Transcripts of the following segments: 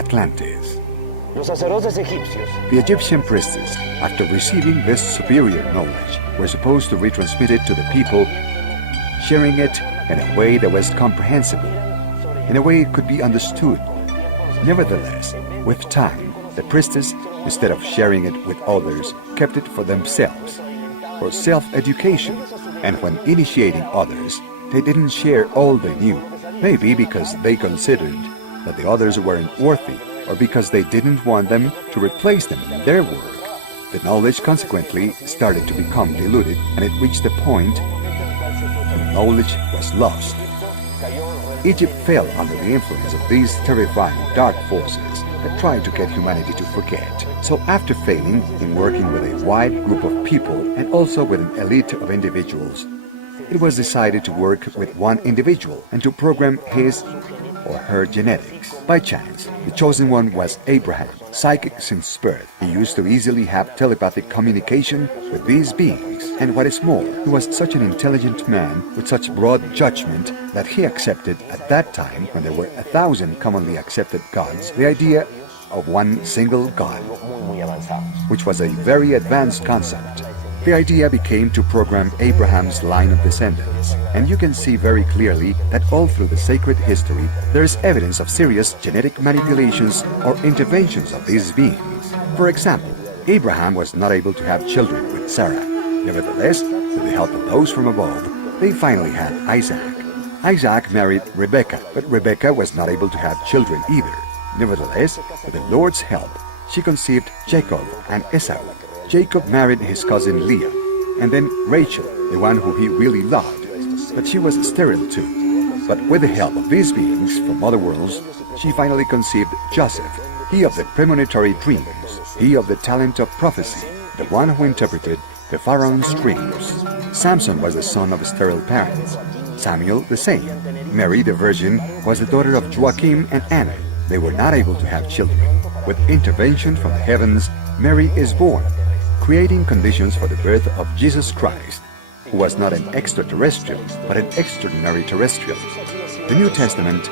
Atlantis. The Egyptian priestess, after receiving this superior knowledge, were supposed to retransmit it to the people, sharing it in a way that was comprehensible, in a way it could be understood. Nevertheless, with time, the priestess, instead of sharing it with others, kept it for themselves, for self-education, and when initiating others, they didn't share all they knew, maybe because they considered that the others weren't worthy, or because they didn't want them to replace them in their work. The knowledge consequently started to become diluted, and it reached a point when knowledge was lost. Egypt fell under the influence of these terrifying dark forces that tried to get humanity to forget. So after failing in working with a wide group of people and also with an elite of individuals, it was decided to work with one individual and to program his or her genetics. By chance, the chosen one was Abraham, psychic since birth. He used to easily have telepathic communication with these beings, and what is more, he was such an intelligent man with such broad judgment that he accepted at that time, when there were 1,000 commonly accepted gods, the idea of one single god, which was a very advanced concept. The idea became to program Abraham's line of descendants, and you can see very clearly that all through the sacred history there is evidence of serious genetic manipulations or interventions of these beings. For example, Abraham was not able to have children with Sarah. Nevertheless, with the help of those from above, they finally had Isaac. Isaac married Rebekah, but Rebekah was not able to have children either. Nevertheless, with the Lord's help, she conceived Jacob and Esau. Jacob married his cousin Leah, and then Rachel, the one who he really loved, but she was sterile too. But with the help of these beings from other worlds, she finally conceived Joseph, he of the premonitory dreams, he of the talent of prophecy, the one who interpreted the Pharaoh's dreams. Samson was the son of sterile parents, Samuel the same. Mary the Virgin was the daughter of Joachim and Anna. They were not able to have children. With intervention from the heavens, Mary is born, creating conditions for the birth of Jesus Christ, who was not an extraterrestrial, but an extraordinary terrestrial. The New Testament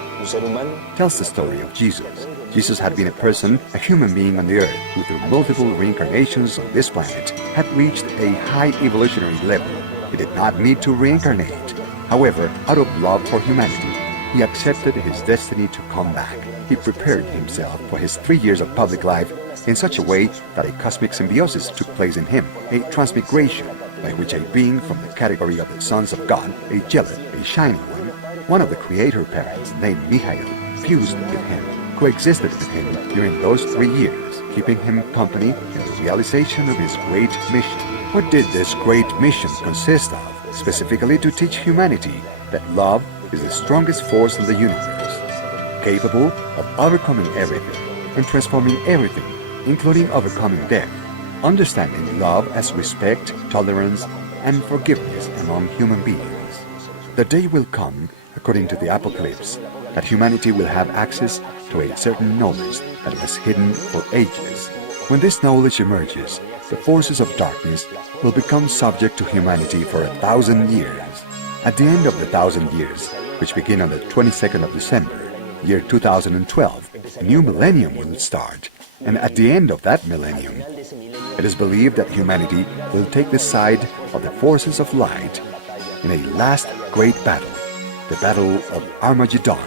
tells the story of Jesus. Jesus had been a person, a human being on the earth, who through multiple reincarnations on this planet had reached a high evolutionary level. He did not need to reincarnate. However, out of love for humanity, he accepted his destiny to come back. He prepared himself for his 3 years of public life in such a way that a cosmic symbiosis took place in him, a transmigration, by which a being from the category of the sons of God, a jealous, a shining one of the creator parents named Meier, fused with him, coexisted with him during those 3 years, keeping him company in the realization of his great mission. What did this great mission consist of? Specifically to teach humanity that love is the strongest force in the universe, capable of overcoming everything and transforming everything, including overcoming death, understanding love as respect, tolerance, and forgiveness among human beings. The day will come, according to the Apocalypse, that humanity will have access to a certain knowledge that was hidden for ages. When this knowledge emerges, the forces of darkness will become subject to humanity for 1,000 years. At the end of the 1,000 years, which begin on the 22nd of December, year 2012, a new millennium will start, and at the end of that millennium, it is believed that humanity will take the side of the forces of light in a last great battle, the Battle of Armageddon.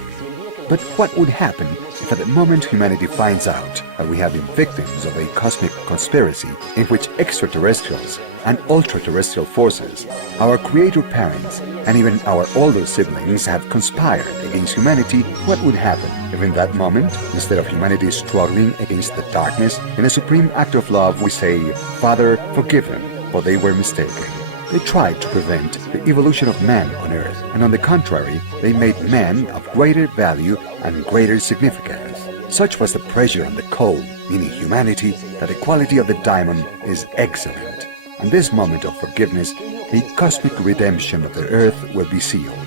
But what would happen if at the moment humanity finds out that we have been victims of a cosmic conspiracy in which extraterrestrials and ultra-terrestrial forces, our creator parents, and even our older siblings have conspired against humanity? What would happen if in that moment, instead of humanity struggling against the darkness, in a supreme act of love we say, "Father, forgive them, for they were mistaken"? They tried to prevent the evolution of man on Earth, and on the contrary, they made man of greater value and greater significance. Such was the pressure on the coal, meaning humanity, that the quality of the diamond is excellent. In this moment of forgiveness, a cosmic redemption of the Earth will be sealed.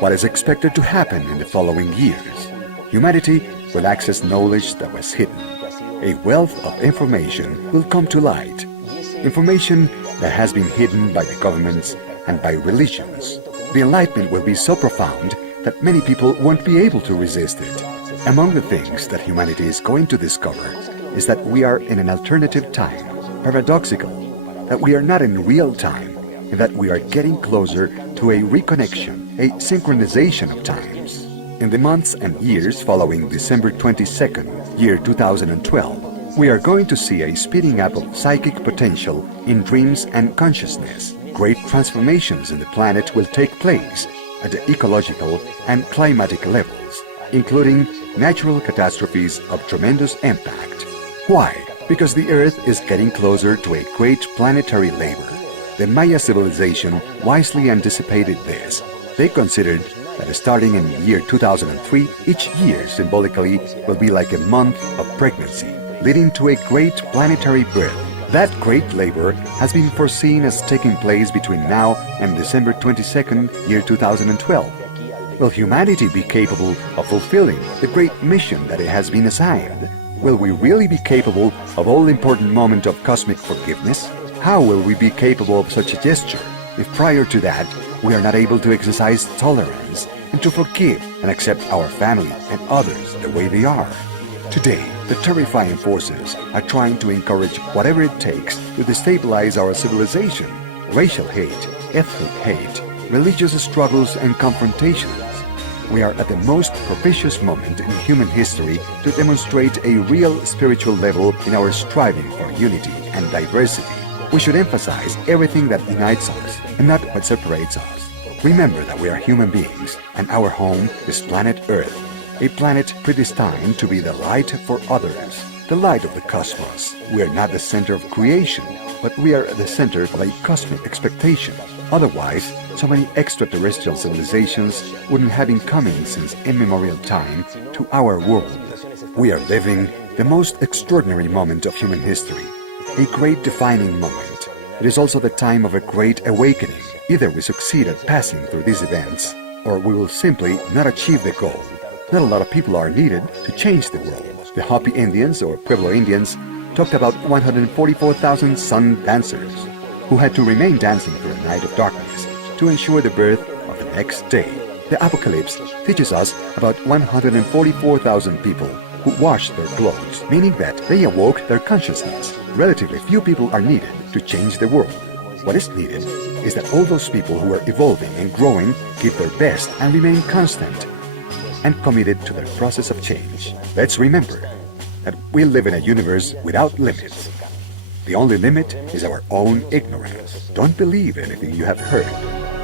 What is expected to happen in the following years? Humanity will access knowledge that was hidden. A wealth of information will come to light. Information that has been hidden by the governments and by religions. The enlightenment will be so profound that many people won't be able to resist it. Among the things that humanity is going to discover is that we are in an alternative time, paradoxical, that we are not in real time, and that we are getting closer to a reconnection, a synchronization of times. In the months and years following December 22nd, year 2012, we are going to see a speeding up of psychic potential in dreams and consciousness. Great transformations in the planet will take place at the ecological and climatic levels, including natural catastrophes of tremendous impact. Why? Because the Earth is getting closer to a great planetary labor. The Maya civilization wisely anticipated this. They considered that starting in the year 2003, each year symbolically will be like a month of pregnancy, leading to a great planetary birth. That great labor has been foreseen as taking place between now and December 22nd, year 2012. Will humanity be capable of fulfilling the great mission that it has been assigned? Will we really be capable of all-important moment of cosmic forgiveness? How will we be capable of such a gesture if prior to that we are not able to exercise tolerance and to forgive and accept our family and others the way they are? Today, the terrifying forces are trying to encourage whatever it takes to destabilize our civilization. Racial hate, ethnic hate, religious struggles and confrontations. We are at the most propitious moment in human history to demonstrate a real spiritual level in our striving for unity and diversity. We should emphasize everything that unites us and not what separates us. Remember that we are human beings and our home is planet Earth, a planet predestined to be the light for others, the light of the cosmos. We are not the center of creation, but we are at the center of a cosmic expectation. Otherwise, so many extraterrestrial civilizations wouldn't have been coming since immemorial time to our world. We are living the most extraordinary moment of human history, a great defining moment. It is also the time of a great awakening. Either we succeed at passing through these events, or we will simply not achieve the goal. Not a lot of people are needed to change the world. The Hopi Indians, or Pueblo Indians, talked about 144,000 sun dancers who had to remain dancing through a night of darkness to ensure the birth of the next day. The Apocalypse teaches us about 144,000 people who washed their clothes, meaning that they awoke their consciousness. Relatively few people are needed to change the world. What is needed is that all those people who are evolving and growing give their best and remain constant and committed to their process of change. Let's remember that we live in a universe without limits. The only limit is our own ignorance. Don't believe anything you have heard.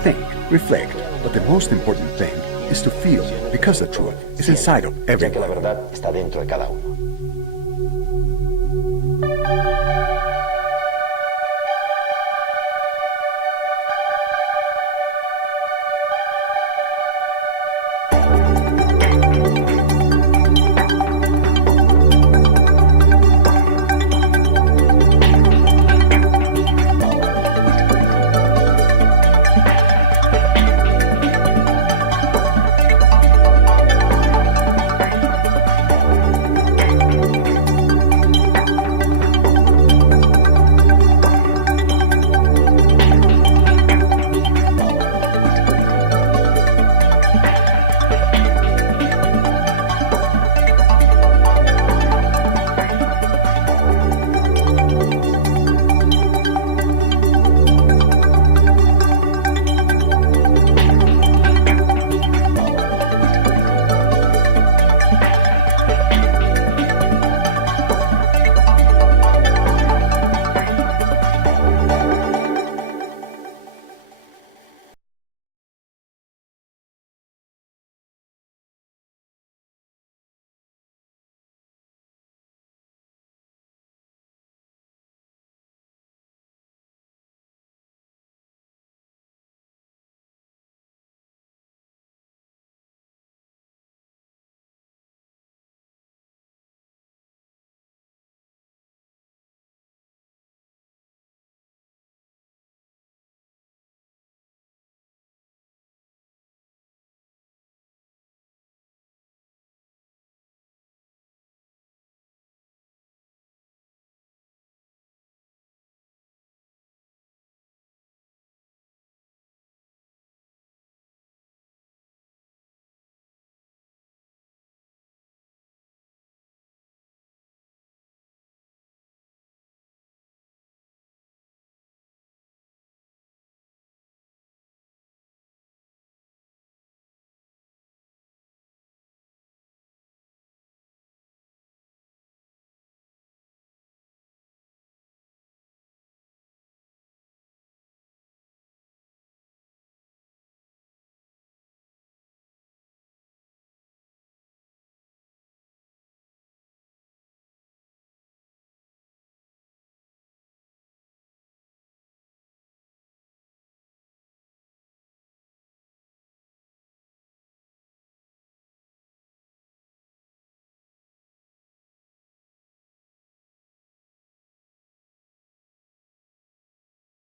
Think, reflect, but the most important thing is to feel, because the truth is inside of everyone. Ya que la verdad está dentro de cada uno.